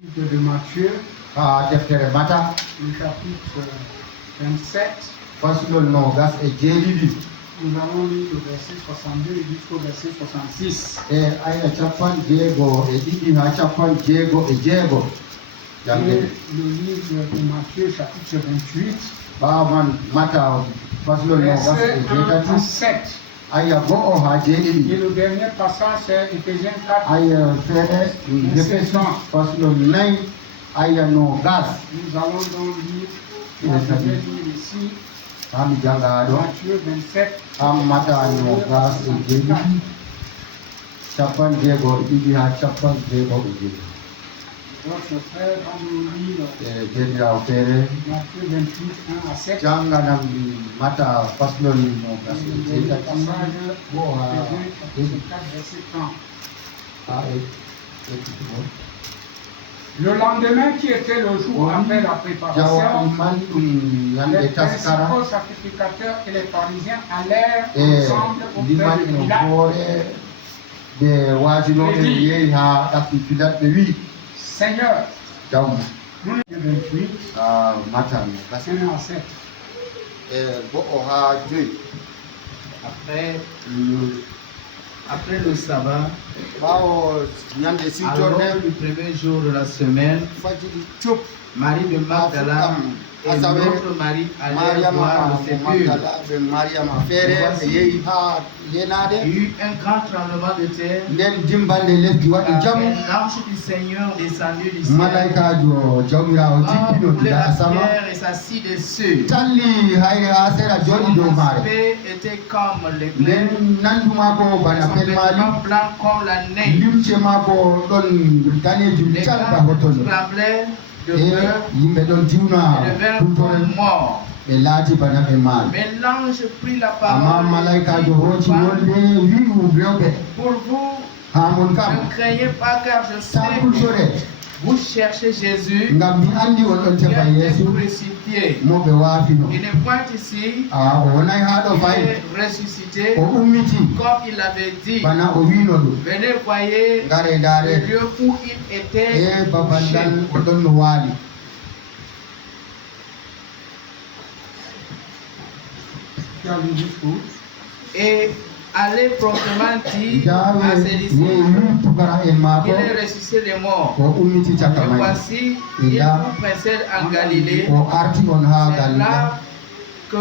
De Matthieu, deftere Mata le chapitre 27. faslol nogas e jeeɗiɗi Nous allons lire le verset 62 jusqu'au verset 66. e ayna capan jeego e ɗiɗi ha capan jeego e jeego. Et le livre de Matthieu, chapitre 28, ɓaman Mata faslol nogas e verset 1 à jeetati 7. aya go'o ha Et jeeɗiɗi. le dernier passage, c'est Éphésiens 4. aya feɗe Efesus faslol nayi aya nogas. Nous allons donc lire, je vais lire ici, hami janga ha ɗo Matthieu 27, ha Mata nogas e jeeɗiɗi capan jeego e ɗiɗi ha capan jeego e jeeɗiɗi. Votre frère va nous lire e jeeɗirawo feere Matthieu 28, 1 à 7. janganam Mata faslol nogas e Le jeetati passage, bo ha Éphésiens chapitre 4, verset 30. ha ekkitimo Le lendemain, qui était le jour après la préparation, jawa man ɗum les yande taskara principaux sacrificateurs et les pharisiens allèrent e ensemble auprès liman de eno Pilate. hoore ɓe wasinoɓe yeehi ha ɗaɓɓi Pilate ɓe wi Seigneur, jawmu nous le 28, Mata nogas 1 à 7. e go'o ha joyi. Après le sabbat, ɓawo ñande alors sitorne le premier jour de la semaine, fajiri cup Marie de Magdala et Asawe, l'autre Marie allèrent mariama voir le mo sépulcre. magdala ɓe mariama feere ɓe yehi ha Il y yenade eut un grand tremblement de terre. nden dimbande lesdi waɗi jamu Un ange du Seigneur descendu du ciel. malaikajo jawmirawo jippino Coulait diga la sama terre et s'assit dessus. talli hayre ha sera joɗi dow Son maare aspect était comme l'éclair. nden nandu mako bana Son pelmali vêtement blanc comme la neige. limce mako ɗon danejum Les calba gardes hottono tremblaient de e peur yimɓe ɗon diwna et devinrent tutore comme morts. ɓe laati bana ɓe maali. Mais l'ange prit la amma parole et malaikajo dit hocci aux wolde femmes, wi rewɓe pour vous, ha mon kam ne craignez pas car je sais ta kultore que vous cherchez Jésus ngam mi andi on ɗon qui tefa a été yeeso crucifié. mo ɓe waafino. Il n'est point ici, O wonay ha ɗo il fayi est ressuscité o ummiti comme il avait dit. bana o wino ɗum. Venez voyez ngare le ndaare lieu où il était e babal couché. ngal o ɗon no waali. Tu as lu jusqu'où? Et allez promptement dire jawe à ses yehi disciples wi pugara en maako qu'il est ressuscité des morts. o ummiti caka Et may voici, il vous précède en Galilée. o arti on ha C'est galila là que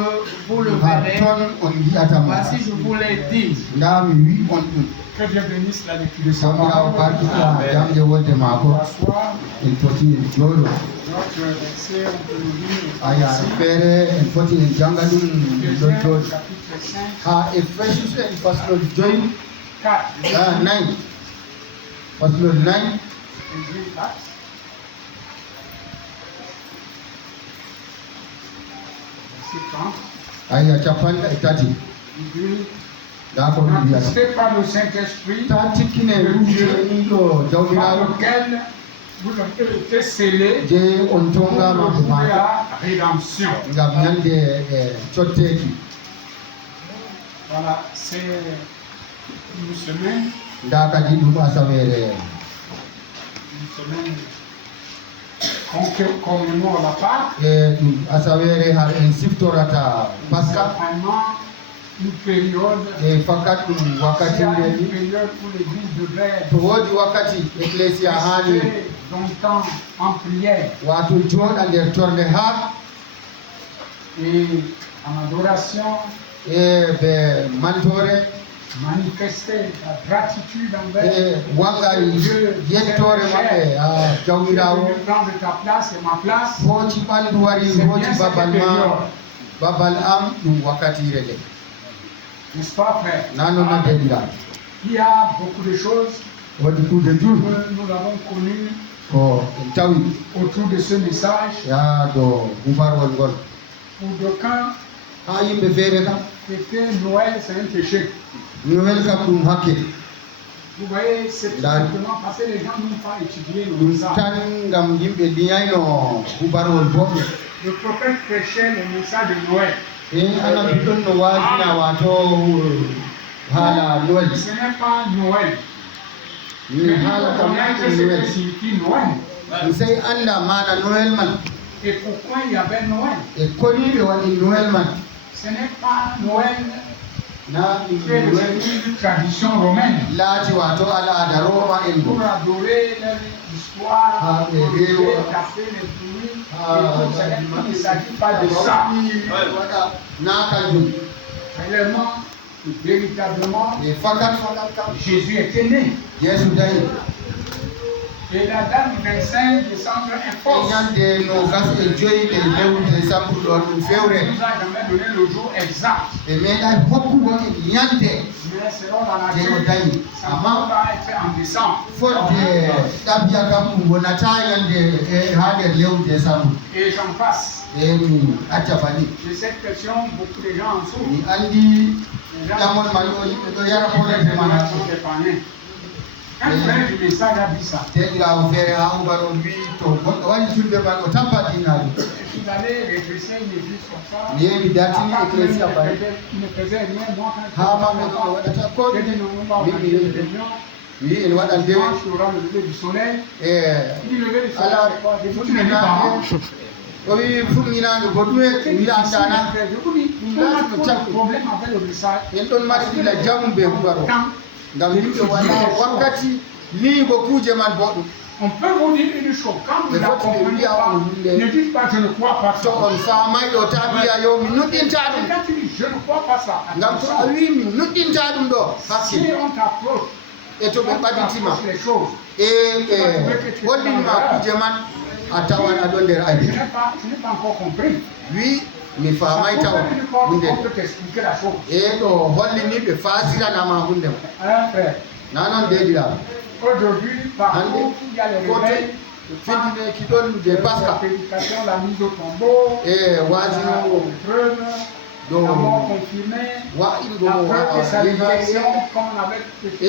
vous le ha verrez. ton on yi'atamo. Voici, je vous l'ai dit. nda mi wi on ɗum Que Dieu bénisse la lecture de sa jawmirawo parole. barkiɗa jamde wolde maako Asseoir. en foti en jooɗo. Notre verset, on peut le lire aya ici. feere en foti en janga ɗum Éphésiens, ɗon jooɗi chapitre 5, ha Efesus en faslol joyi 4. nayi faslol nayi Éphésiens 4. Verset 30. aya capanɗe tati Il dit, nda ko ɗum wiyata n'attestez pas le Saint-Esprit ta tikkine wujeniɗo par jawmiraɗo lequel vous avez été scellés je on pour tongama le ko jour de maako la rédemption. ngam ñande e cotteki. Voilà, c'est une semaine nda kadi ɗum asawere qu'on commémore la Pâque. e ɗum asawere har en siftorata C'est Pasca vraiment une période, e fakkat ɗum il y wakkati a une ndeni période où l'Église devrait to woodi wakkati ecclesia hani rester longtemps en prière wato jooɗa nder torde ha et en adoration, e ɓe mantore manifester la gratitude e envers wanga yettore maɓɓe ha Dieu jawmirawo de prendre ta place et ma place. hooci ɓandu wari C'est bien hooci cette babal ma période, babal am ɗum wakkatire nde n'est-ce pas, frère? nano no deɗira Il y a beaucoup de choses woodi kuude que jur nous avons connues ko en tawi autour de ce message. ya do hubarwol ngol Pour d'aucuns, ha yimɓe feere kam fêter Noël, c'est un échec. noel kam ɗum hakke Vous voyez, c'est tout Là- simplement parce que les gens n'ont pas étudié le ɗum message. tan ngam yimɓe liyayno hubarwol boɓɓe Le prophète prêchait le message de Noël. e annabi ɗon no wasina wato haala noel Ce n'est pas Noël. min haala kam Reconnaître ce noel que signifie Noël. sai anda mana Noël man Et pourquoi il y avait Noël? e koni be wani Noël man Ce n'est pas Noël na qui est une tradition romaine. lati wato al'ada Roma en Pour go adorer leur histoire, Ah, pour et lever, Dieu. taper les bruits, Ah, et tout, il ne s'agit pas de ça. wada na kanjum Réellement, véritablement, e fakat kam Jésus était né. Yesu dai Et la date du 25 décembre est e fausse. nyande no gas e joyi de lewde sambu ɗo ɗum On ne fewre nous a jamais donné le jour exact. ɓe meeɗa hokkugo e ñande Mais selon la je o nature, dañi ça ne amma peut pas être en décembre. fodde ɗaɓɓiya kam ɗum wonata ñande e ha nder lewde sambu Et j'en passe. e mi acca bani De cette question, beaucoup de gens en souffrent. mi andi Les gens ɗamol man o yimɓe ɗo yara hollete sont mana des païens. Un frère du message a dit ça. teɗirawo feere ha umar on wi to goɗɗo waɗi julde man o tappa dinaɗum Vous allez réfléchir une église comme ça. mi yeewi dartini éclésia bani Il ne faisait rien, moi, quand ha mamme ɗo o waɗata ko j'ai dit non, on va mi organiser mi des réunions. mi wi en waɗan dewe Dimanche, il y aura le lever du soleil. e Il dit lever du soleil, ala c'est quoi? Des fois, tu ne dis pas, hein? o wi fuɗɗinade ko ɗume mi andana Je vous dis, on a trop de problèmes avec le message. en ɗon mari ɗila jamu be huɓaro ngam yimɓe wala wakkati liigo kuuje man boɗɗum On peut vous dire une chose, quand vous Mais la faut que tu comprenez lui dises pas, à vous, ne dites pas je ne crois pas so ça. on famay ɗo ta mbiya yo mi nuɗɗinta Et ɗum quand tu dis je ne crois pas ça, ngam to a attention, wi mi nuɗɗinta ɗum ɗo si hakkille on t'approche, e to ɓe on ɓaditima t'approche les choses, e hollinima kuuje man a tawan aɗo nder je aybe n'ai pas encore compris. wi mi Ça famay prouve taw une fois hunde qu'on peut t'expliquer la chose. e ɗo hollini ɓe fasiranama hunde ma Hein, frère, na noon deɗiraɓe aujourd'hui, partout, il y a les kote réveils, findineki ɗon de la paska prédication, la mise au tombeau, e la wasino preuve, ɗo la mort confirmée, wa'ingo la mo preuve et salutation, comme on avait Et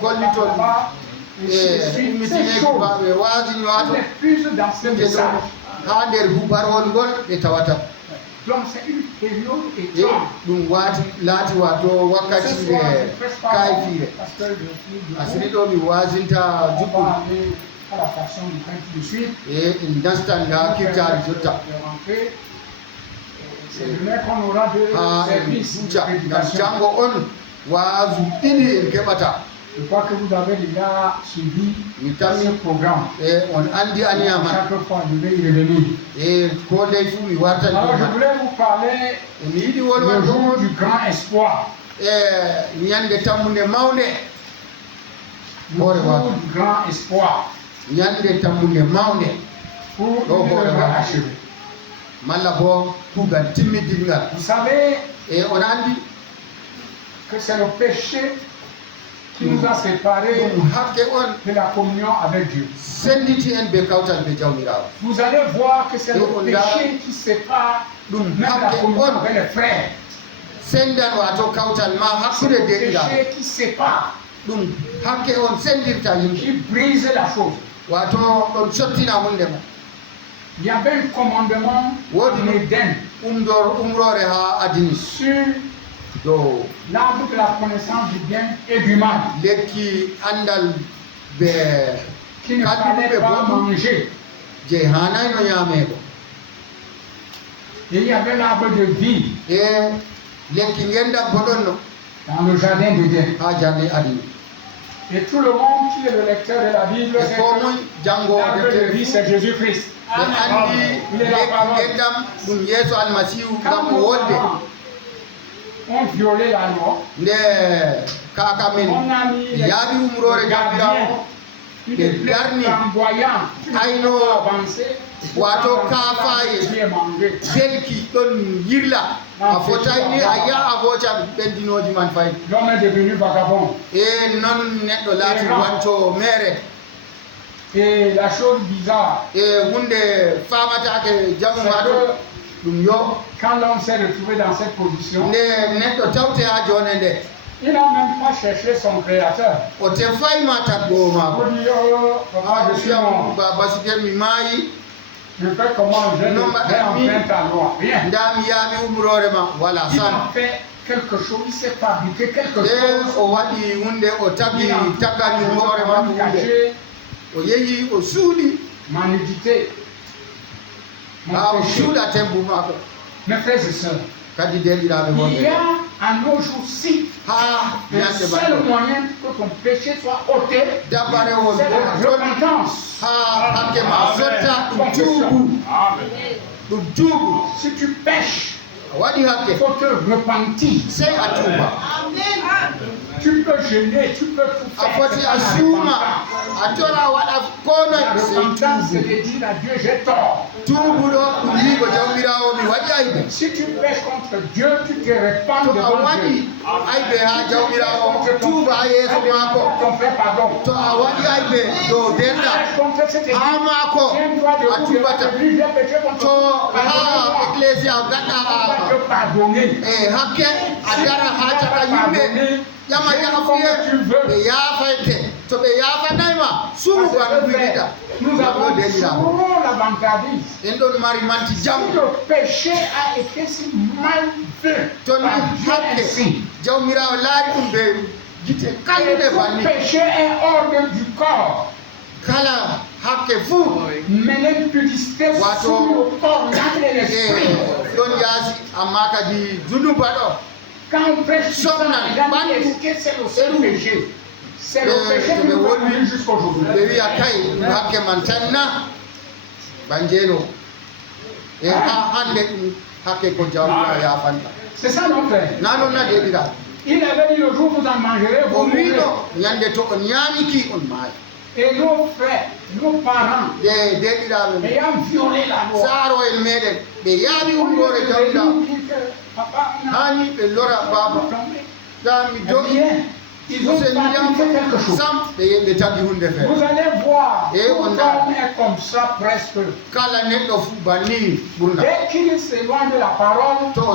Collington. là-bas, et ainsi de e suite. Ces ummitineki choses, baɓe wasino on ato les puise dans ce ɓe ɗo message. ha nder huɓarwol ngol ɓe tawata Donc c'est une période e étrange. ɗum wati laati wato wakkati Ce nde soir, je ne prêche pas kayfire parce que je suis asiri debout. ɗo mi wasinta On juɗɗum va aller à la façon du pain tout de suite. e en dastan ha kirtari jotta C'est demain qu'on aura deux ha en services de bucca ngam prédication. jango on wasu ɗiɗi en keɓata Je crois que vous avez déjà suivi mi ce tammi programme. e on andi aniyama Chaque fois, je vais y revenir. e ko ndey fu mi wartan Alors, je ɗum voulais vous parler e mi yiɗi le wolwan jour ɗum du grand espoir. e ñande tammude mawde Le Hoore jour wato. du grand espoir. ñande tammude mawde Pour Oh, une hoore œuvre wato. achevée. malla bo kuugal timmidingal Vous savez e on andi que c'est le péché qui nous a séparés ɗum hakke on de la communion avec Dieu. senditi en ɓe kawtal ɓe jawmirawo Vous allez voir que c'est le Et on a- péché qui sépare ɗum même la hakke communion on avec les frères. sendan wato kawtal ma C'est hakkude le deɗiraɓe péché qui sépare, ɗum hakke on sendirta yimɓe qui brise la chose. wato ɗon sottina hunde ma Il y avait un commandement Wodi en no- Éden umrore ha adini sur do l'arbre de la connaissance du bien et du mal, lekki andal ɓe qu'il ne Quand fallait nous pas devons- manger. je hanayno ñaamego Et il y avait l'arbre de vie e lekki ngendam bo ɗon no dans le jardin d'Éden. ha jarni adini Et tout le monde qui est le lecteur de la Bible e sait ko que moy jangoɓe l'arbre de vie, c'est Jésus-Christ. ɓe andi Il est la lekki parole. ngendam ɗum yeeso almasihu Quand ngam nos wodde parents ont violé la loi, nde kaka min on a mis yaaɓi umrore le jawmirawo gardien, une Les plaque derniers. flamboyante, I know. avancé, Wato kafaye. qui est mangé. selki ɗon yirla a fotayni a ya a hoca ɓendinoji man fayi L'homme est devenu vagabond. e noon neɗɗo laati Et non. wanco mere Et la chose bizarre, e hunde famatake jamu c'est ma to que ɗum yo quand l'homme s'est retrouvé dans cette position, nde neɗɗo tawte ha jone nde il n'a même pas cherché son créateur. o tefayma taggo Il mako dit, oh, papa, je suis mort. baba sike mi maayi Je fais comment? J'ai Non, madame, enfreint ta loi. Rien. nda mi yaaɓi umrore ma wala Il san a fait quelque chose, il s'est fabriqué quelque nde chose. o waɗi hunde o tagi Il a tagani hoore ma engagé. hunde o yehi o suuɗi ma nudité, mon péché. Mes frères et sœurs, il y a à nos jours-ci le seul moyen que ton péché soit ôté, c'est la repentance. Si tu pêches, il faut te repentir. Tu peux gêner, tu peux tout faire. Repentance, c'est de dire à Dieu, j'ai tort. Si tu pêches contre Dieu, tu te répands devant Dieu. Ton frère, pardon. Contre cette église, tiens-toi debout devant l'église, j'ai péché contre toi. On va te pardonner. Nous avons toujours l'avant-gardiste. Si le péché a été si mal fait par Dieu ainsi, et tout péché est hors du corps. Mais l'impudicité sous le corps, l'âme et l'esprit. Quand on prêche sur ça, est-ce que c'est le seul péché? C'est le péché qui nous a conduits jusqu'aujourd'hui. C'est ça mon frère. Il avait dit le jour où vous en mangerez, vous mourrez. Et nos frères, nos parents, ayant violé la loi, on dit que papa, ils ont pratiqué quelque chose. Vous allez voir, tout homme est comme ça presque. Dès qu'il s'éloigne de la parole, on peut le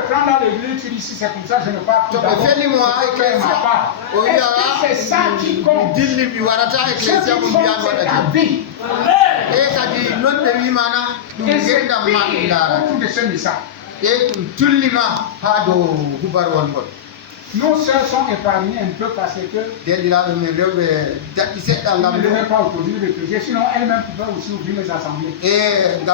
prendre dans l'église, tu dis si c'est comme ça, je ne parle pas. Est-ce que c'est ça qui compte? Ce qui compte, c'est ta vie. Et c'est pire beaucoup de ce message. Nos sœurs sont épargnées un peu parce que elles ne devaient pas autour de péché, sinon elles-mêmes pouvaient aussi ouvrir les assemblées. C'est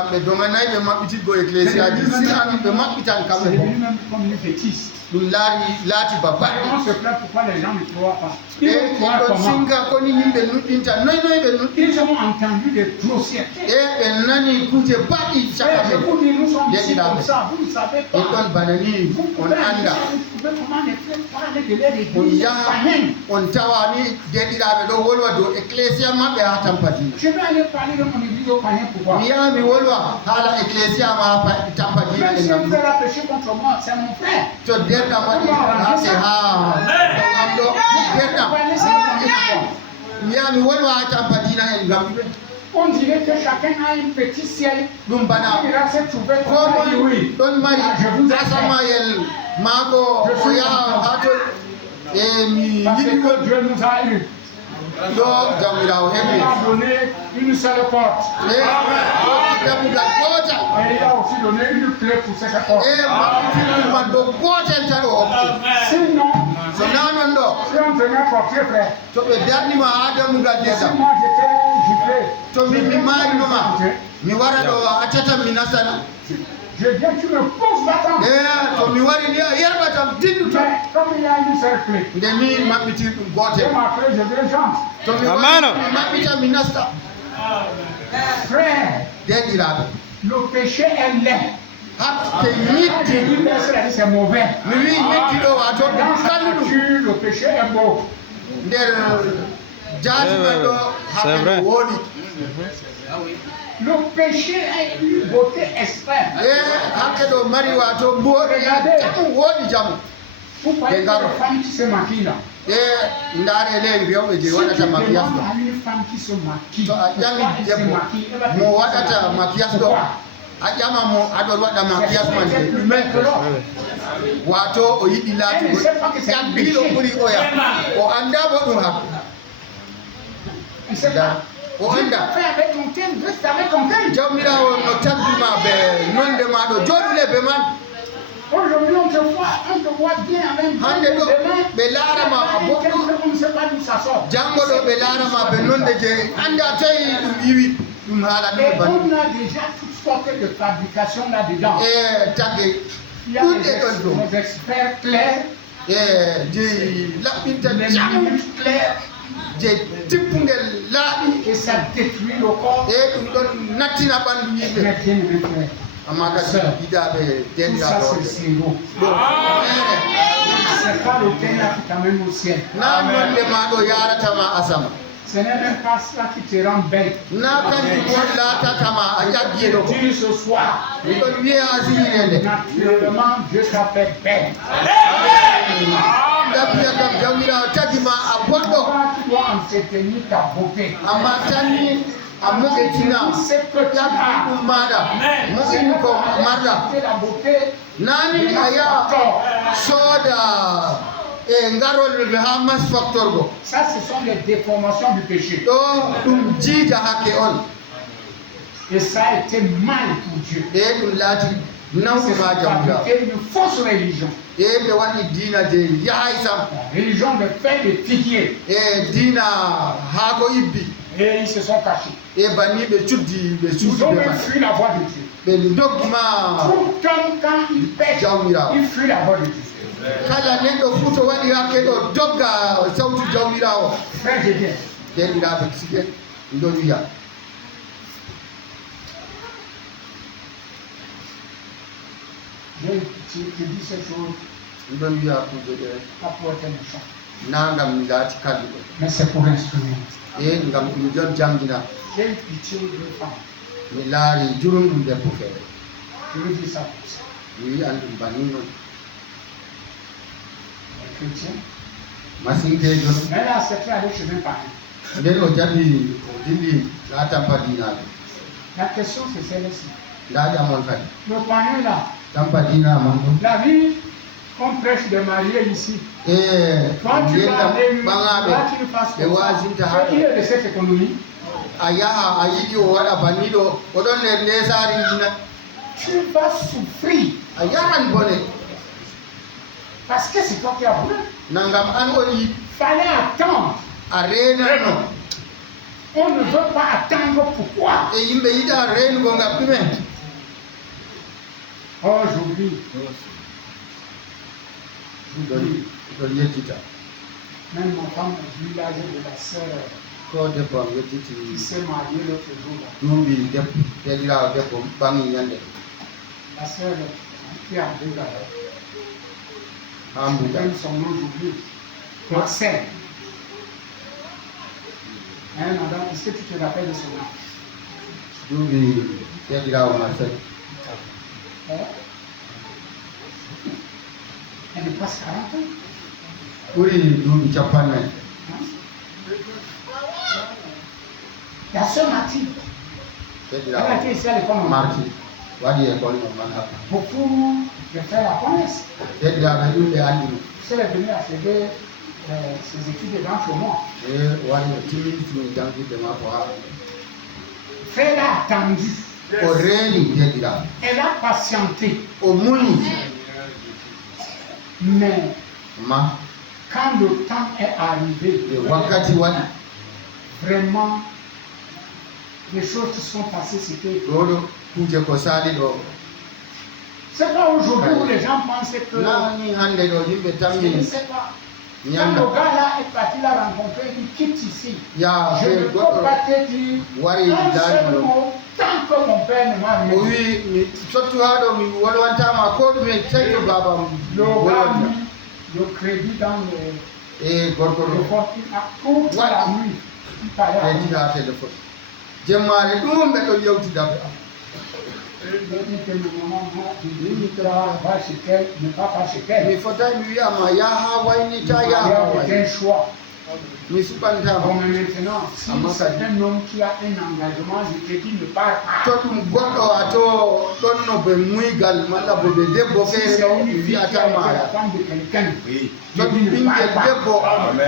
devenu même comme une bêtise. On se plaint pourquoi les gens ne croient pas. Ils ont entendu des grossièretés. Je vous dis, nous sommes ici comme ça, vous ne savez pas. Vous pouvez comment les frères parler de leur église païenne. Je vais aller parler de mon église au païen, pourquoi? Même si vous avez péché contre moi, c'est mon frère. On dirait que chacun a un petit ciel. Il va se trouver comme ça. Oui. Je vous assure. Parce que Dieu nous a eu. Il a donné une seule porte. Et il a aussi donné une clé pour cette porte. Sinon, si on tenait portier, frère, si moi j'étais giflé, je viens, tu me poses bâton. Mais comme il y a une seule clé, je m'appelle, je vais chance. Frère, le péché est laid. C'est mauvais. Dans sa nature, le péché est beau. C'est vrai. Le péché a une beauté extrême. Regardez, vous parlez de femme qui se maquille là. Si tu demandes à une femme qui se maquille, avec ton thème, reste avec ton thème. Aujourd'hui, on te voit bien avec Hande do be larama aboddo on ne sait pas d'où ça sort. jango do be larama be nonde je anda tay dum yiwi dum hala Et dum ban on a déjà toutes sortes de fabrications là-dedans. tagge Il y a des experts clairs, je labbinta des jam minutes claires, je tippungel laaɓi et ça détruit le corps. ɗum ɗon nattina ɓandu yimɓe Mais bien aimé frère, amma kadi yidaɓe tout ça denɗaɗo c'est zéro. ɗo C'est pas le thème là qui t'amène au ciel. na nonde ma ɗo yaratama asama Ce n'est même pas ça qui te rend belle. na kanjum won latatama a ƴaggiɗo Dieu ce soir, miɗon wiya asirinde naturellement, Dieu t'appelle belle. ɗaɓɓiya kam jawmirawo tagima a boɗɗo Toi, tu dois entretenir ta beauté. amma tanni a moƴetina C'est que tu as. ɗum maɗa moƴini ko marɗa C'est la beauté. nani a yaha sooda ngarol ha mas factorgo Ça, ce sont les déformations du péché. ɗo ɗum jiida hakke on Et ça a été mal pour Dieu. ɗum laati nawɗuma C'est jawmirawo fabriqué une fausse religion. ɓe waɗi diina je yahay sam La religion de pain de figuier. diina haako ibbi Et ils se sont cachés. banni ɓe cuddi ɓe Ils ont suusude même man fui la voie de Dieu. ɓe dogguma Tout homme, quand il pêche, jawmirawo il fuit la voie de Dieu. kala neɗɗo fuu to waɗi hakke ɗo dogga sawtu jawmirawo Frère, je viens. denɗiraɓe sike ɗo wiya Je dis ces choses ɗon wiya kuje ɗe pas pour être méchant, na ngam mi laati kalluɗo mais c'est pour instruire. ngam ɗum jon jangina J'ai eu pitié de femmes. mi laari jurumɗum debbo feere Je veux dire ça pour ça. mi wi'an ɗum bannin noon Les chrétiens. masintejo Mais là, c'est aller chez un parti. nden o jaɓi o dilli ha tampadinaɓe La question, c'est celle-ci. nda ƴamon kadi Le panier là, tampadina man ɗum la vie qu'on prêche de marier ici. e Toi, tu vas yentam aller lui, ɓaŋaɓe toi, tu le fasses ɓe comme ça. wasinta ha Il est de cette économie. a yaha a yiɗi o waɗa banniɗo oɗon nder ndesari dina Tu vas souffrir. a yahan bone Parce que c'est toi qui as voulu. nangam an on yi Fallait attendre. a renanno On ne veut pas attendre. Pourquoi? e yimɓe yiɗa renugo ngam ɗume Aujourd'hui, ɗon yettita même ma femme a vu l'âge de la sœur ko debbo am qui yettiti s'est mariée l'autre jour. Là. duuɓi deɗirawo debbo ɓangi ñande La sœur qui a deux gars. ha mbuga Même son nom aujourd'hui. Marcel. Hein, madame, est-ce que tu te rappelles de son nom? duuɓi deɗirawo ma sen Hein? Elle passe 40 ans. ɓuri duuɓi capannayyi Hein? La sœur Mathilde. Elle a deɗirawo été ici à l'école. marti waɗi école no man happa Beaucoup de frères la connaissent. deɗiraɓe ɗum ɓe andi ɗum Elle est venue achever ses études devant chez moi. e waɗi no timmitini jangirde makko ha Frère a attendu. o reeni deɗiraɓe Elle a patienté. o muñi Mais ma quand le temps est arrivé, e wakkati waɗi vraiment, les choses qui sont passées, c'était. ɗo ɗo kuje ko sali ɗo C'est pas aujourd'hui où les gens pensent que. nani hande ɗo yimɓe Je ne tammi sais pas. Quand ñanda le gars là est parti la rencontrer, il quitte ici. ya Je ne ɓe peux goɗɗo pas te dire wari un seul daɗi mot tant que mon père ne m'a o rien dit. wi mi sottu ha ɗo mi wolwantama ko ɗume tawi to babam Le gars a wolwanma mis le crédit dans e gorko le ɗo compte. Il a toute la nuit. Il parlait à lui. ɓeydita téléphone jemmare ɗum ɓe ɗon yewtidaɓe Il dit que le maman m'a dit que va chez elle, ne pas chez mi elle. fotai mi wiyama yaha waynita Il y yaha a wayni un choix. mi suɓantama Bon, mais maintenant, si c'est un homme qui a un engagement, je te dis ne pars to pas. ɗum goɗɗo a to ɗon no ɓe muygal malla bo ɓe debbo Si feere c'est ɗo une mi fille qui a été wiyatama la femme de quelqu'un, to ɗum ɓingel debbo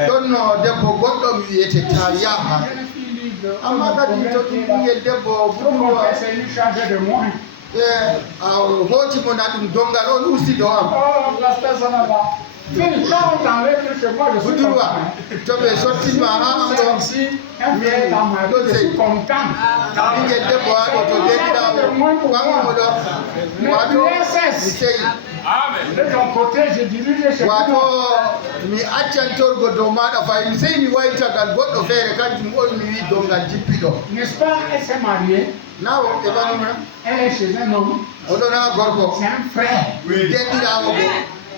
ɗon no debbo goɗɗo mi wiyete ta yaha jeune fille libre, amma kadi to ɗum ɓingel debbo faut qu'on budurwa fasse une charge de moins. hoti mo na dum dongal on usti do am. Oh, pasteur Sanaba. Fini, quand on t'enlève chez moi, je suis Budurwa content. to be sorti ma ha am Ici, un frère dans ma vie, je suis content. Inge debbo ha do to dedirawo wango do wato mi sey De ton côté, je dirige chez wato moi. mi accan torgo dow maɗa fayi mi sey mi waytagal goɗɗo feere kanjum on mi wi dongal jippiɗo N'est-ce pas, elle s'est mariée, na o ɓeɓanuma elle est chez un homme, oɗon ha gorko c'est un frère. deɗɗirawo go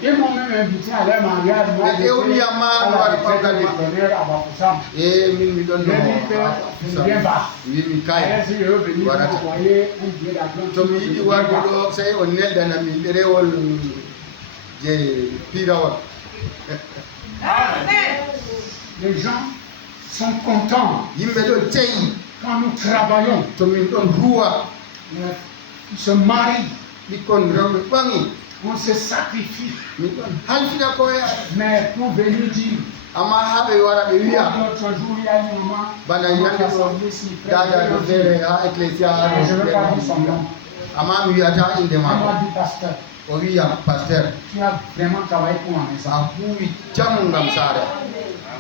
Ils m'ont même invité à leur mariage. Moi, Et on y a marre, on va pas de donner à Bafoussam. e min mi ɗon Je dis que je ne viens pas. mi kay Elle si je veux venir, vous envoyer un billet d'avion. to mi yiɗi warde ɗo sey on neldanami ɗerewol je pirawol Les gens sont contents yimɓe ɗo ceyi quand nous travaillons. to min ɗon huwa Ils se marient, ɓikkon rewɓe ɓangi on se sacrifie. min ɗon halfina koya Mais pour venir dire, amma ha ɓe wara ɓe wiya l'autre jour, il y a une maman, bana yande ɗo dadaɗo feere ha ecclésia je ne veux pas dire son nom. amma mi wiyata inde Elle mako m'a dit, pasteur, o wiya pasteur tu as vraiment travaillé pour ma maison. a huwi jamu ngam saare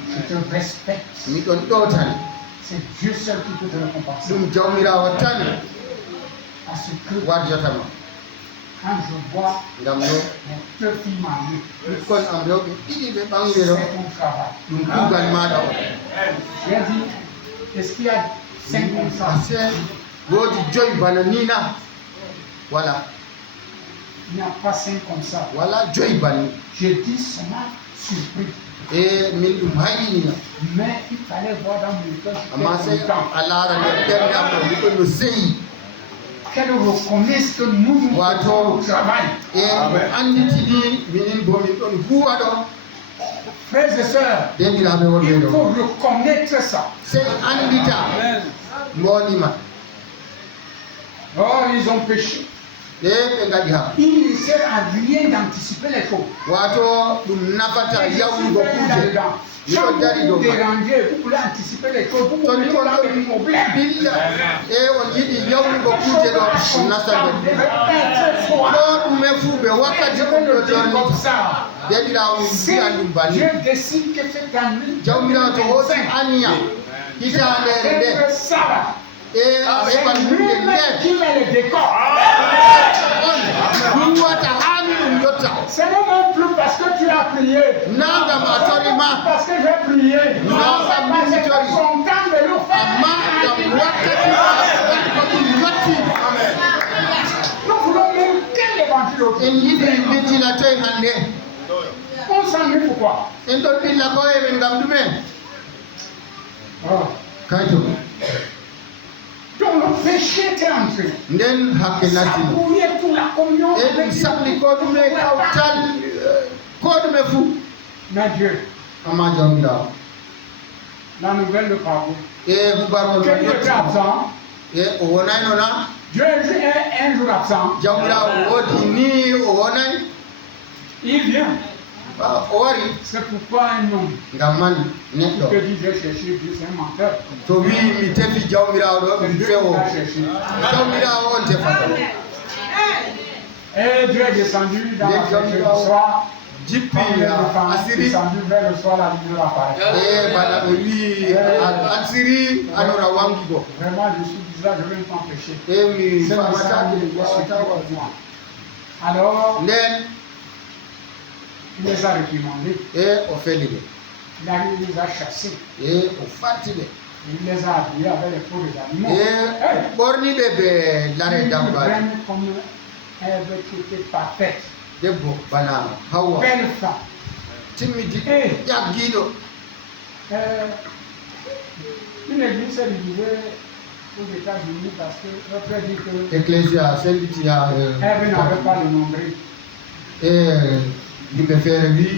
Je te respecte. miɗon ɗotani C'est Dieu seul qui peut te récompenser. ɗum jawmirawo tan À ce que warjatama quand je vois ngam ɗo mes deux filles mariées, ɓikkon am rewɓe ɗiɗi ɓe ɓangde c'est ɗo ton travail. ɗum kuugal maɗa o J'ai dit, est-ce qu'il y a 5 comme ça? se woodi joyi bana ni na wala Il n'y a pas 5 comme ça. wala joyi banni J'ai dit, ça m'a surpris. e min ɗum hayɗinina Mais il fallait voir dans mon cœur, amma sey j'étais content. a laara nder ɓerde am ɗo miɗon no seyi Qu'elle reconnaisse que nous faisons le travail. e anditini minin bo min ɗon huwa ɗo Frères et sœurs, denɗiraɓe wonɓe il ɗo faut reconnaître ça. sey andita mbonima Oh, ils ont péché. e ɓe gaɗi ha Il ne sert à rien d'anticiper les choses. wato ɗum nafata yawugo kuje Quand miɗo dari vous dow vous ma dérangez, vous voulez anticiper les choses, vous voulez Tony, dans des problèmes. billa e on yiɗi yawugo kuje ɗo ɗum nastande ko ɗume fuu ɓe wakkati ɗum ɗo jornita deɗirawo mbiyan ɗum banni Dieu décide que cette année, jawmirawo to hosi aniya hitandere nde e a heɓan hunde nder qui met le décor. on huwata hani ɗum yotta Ce n'est même plus parce que tu as prié. nagam a torima Parce que j'ai prié. Non, ça parce que me dit. son temps de le faire. amma gam wakkati ko ɗum yotti Nous voulons même quel évangile au en yiɗi ɓittila toye hande On s'ennuie pourquoi? en ɗon ɓilla koyemen gam ɗume Oh. kayto Donc le péché était entré. nden hakke Ça nattino brouillait toute la communion. e ɗum sabli ko ɗume kawtal ko ɗume fuu Mais Dieu, amma jawmirawo la nouvelle de pardon. e hubarol Que ma Dieu était yotti absent. e o wonayno na Dieu est un jour absent. jawmirawo woodi ni o wonay Il vient. o wari C'est pourquoi un homme ngam man qui neɗɗo te dit j'ai cherché Dieu, c'est un menteur. to wi mi tefi jawmirawo ɗo C'est ɗum Dieu fewo qui l'a cherché. jawmirawo on tefata Et Dieu est descendu dans la cherche du soir. jippi Quand il est asiri descendu vers le soir, la lumière apparaît. e bana ɓe wi asiri anora wangigo Vraiment, je suis bizarre, je ne vais pas pécher. e mi C'est famata ça qui est wawata pour wa moi. Alors, nden il les a réprimandés. e o feli ɓe Il les a chassés. e o fatti ɓe Il les a habillés avec les peaux des animaux. e ɓorniɓe ɓe lare Une dabbaji reine comme elle qui était parfaite. debbo bana hawwa Belle femme. timmidi Eh. ƴaggiɗo Une église s'est divisée aux États-Unis parce que le frère dit que ecclésia senditi ha elle n'avait pas le nombril. e yimɓe feere wi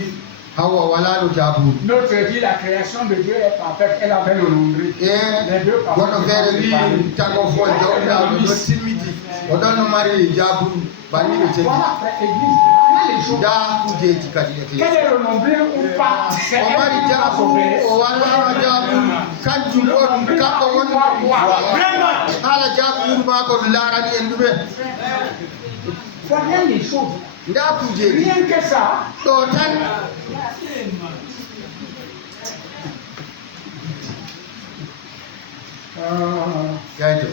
hawwa wala ɗo jaabuɗo L'autre dit la création de Dieu est parfaite, elle avait le nombril. e goɗɗo feere wi tago fo jawɗaɗo ɗo timmidi o ɗon no mari jaabuɗu banni ɓe ceddi Voilà, après église, voilà les choses. nda kujeji kadi Quel ecclésia est le nombril ou pas? C'est o elle mari qui va jaabu sauver. o wala jaabu kanjum on kanko woni hala jaɓɓuru ma ko laarani en ɗumen Voyez les choses. nda kujeji Rien que ça. ɗo tan gayto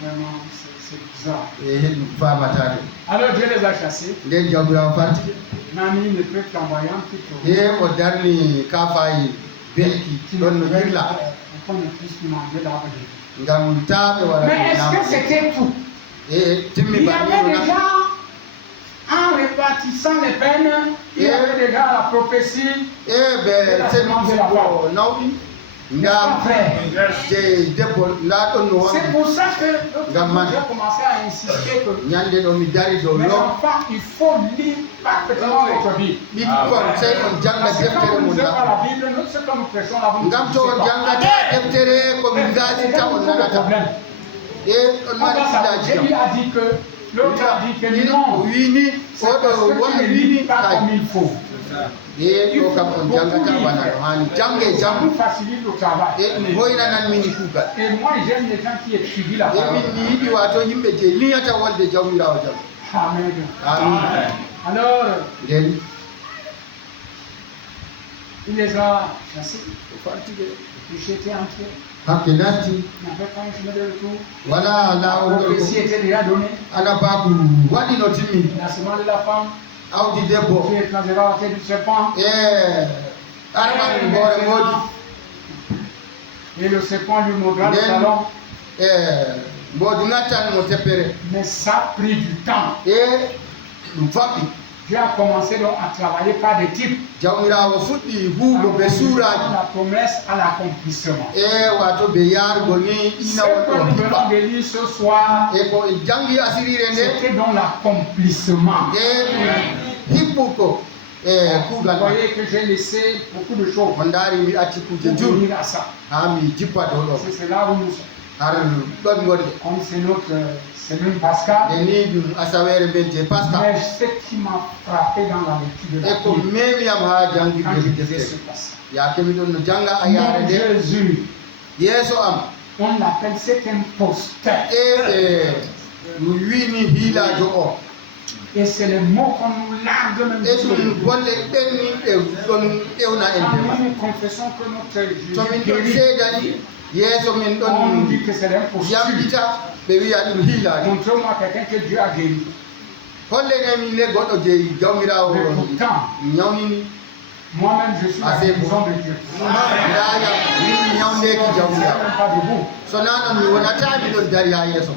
Vraiment, c'est bizarre. e heɗum famatade Alors Dieu les a chassés. nden jawmirawo farti Nani ne peut qu'envoyer un petit peu. he o darni kafayi belki ɗon no jirla On ne puisse manger l'arbre. ngam taɓe wara Mais est-ce que c'était tout? e timmi Il y avait banniɗo déjà, en répartissant les peines, il y avait déjà la prophétie. e ɓe sembo nawɗi ngam je debbo nda ɗon no C'est won pour ça que Gaman. j'ai commencé à insister que ñande ɗo mi dari dow mes lo enfants, il faut lire parfaitement votre Bible. ɓikkon sey on janga Parce que quand deftere vous mum lisez pas da la Bible, nous, ce que nous prêchons là, vous ne ngam to connaissez on pas. jangata deftere komin gasita on nanata e on On mari va savoir. filaji Il a dit que, l'autre a dit que ɗin o non. wini C'est parce oɗo que won tu ne wini lis pas kay comme il faut. e ɗo kam on jangata bana no hani jange Ça jam nous facilite le travail. e ɗum hoynanan mini kuugal Et moi, j'aime les gens qui étudient la e parole. min mi yiɗi wato yimɓe je liyata wolde jawmirawo jam Amen. amin Alors, nden il les a chassés. Ils étaient entrés. hakke nasti Ils n'avaient pas un chemin de retour. wala La lawol prophétie était déjà donnée. ana baku waɗi no timmi La semence de la femme awdi debbo qui écrasera la tête du serpent. e arman hoore moodi Et le serpent lui mordra le Then- talon. e mboodi gattan mo teppere Mais ça a pris du temps. e ɗum faɓɓi Dieu a commencé donc à travailler par des types. jawmirawo fuɗɗi huugo ɓe suuraji La promesse à l'accomplissement. e wato ɓe yargo ni Ce ina que wonɗo nous venons hiɓɓa de lire ce soir, e ko en jangi asirire nde c'était donc l'accomplissement. e hiɓɓuko e Vous kuugal ma voyez que j'ai laissé beaucoup de choses on daari mi acci kuje pour jur venir à ça. ha mi jippa dow ɗo C'est là où nous sommes. har ɗon gonɗe Comme c'est notre semaine pascale. nde ni ɗum asawere men je paska Mais ce qui m'a frappé dans la lecture de e la ko Bible, memiyam ha quand jangirde je disais ce deftere passage. yakemi ɗon no janga a yaare Mon nde Jésus, yeeso am on l'appelle cet imposteur. e mi wini hiilajo o Et c'est le mot qu'on nous largue même e sur le ɗum dos. golle ɓenni ɗon ƴewna en Quand dema nous confessons que notre somin Jésus ɗon guérit, seedani yeeso min on ɗon dit que c'est l'imposture. yamɗita ɓe wiya ɗum hiilajo Montre-moi quelqu'un que Dieu a guéri. hollenemi ne goɗɗo je jawmirawo Mais pourtant, ñawnini moi-même, je suis la c'est maison de Dieu. ndaya min ñawndeki Je ne jawmirawo suis pas debout. so na ɗon mi wonata miɗon dari ha yeeso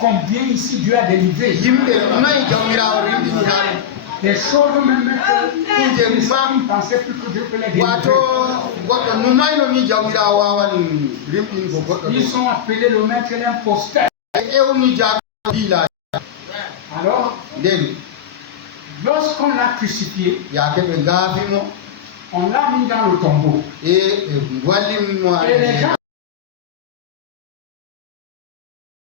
Combien ici Dieu a délivré yimɓe nayi jawmirawo rimɗini ha ɗum des choses même que Kuje les ma- femmes ne pensaient plus que Dieu peut les wato délivrer. goɗɗo numayno ni jawmirawo wawan rimɗingo goɗɗo Ils ɗo sont appelés le maître et l'imposteur. e ewni jago hiilaji Alors, nden lorsqu'on l'a crucifié, yake ɓe gaafimo on l'a mis dans le tombeau. e ɓe wallimo Et les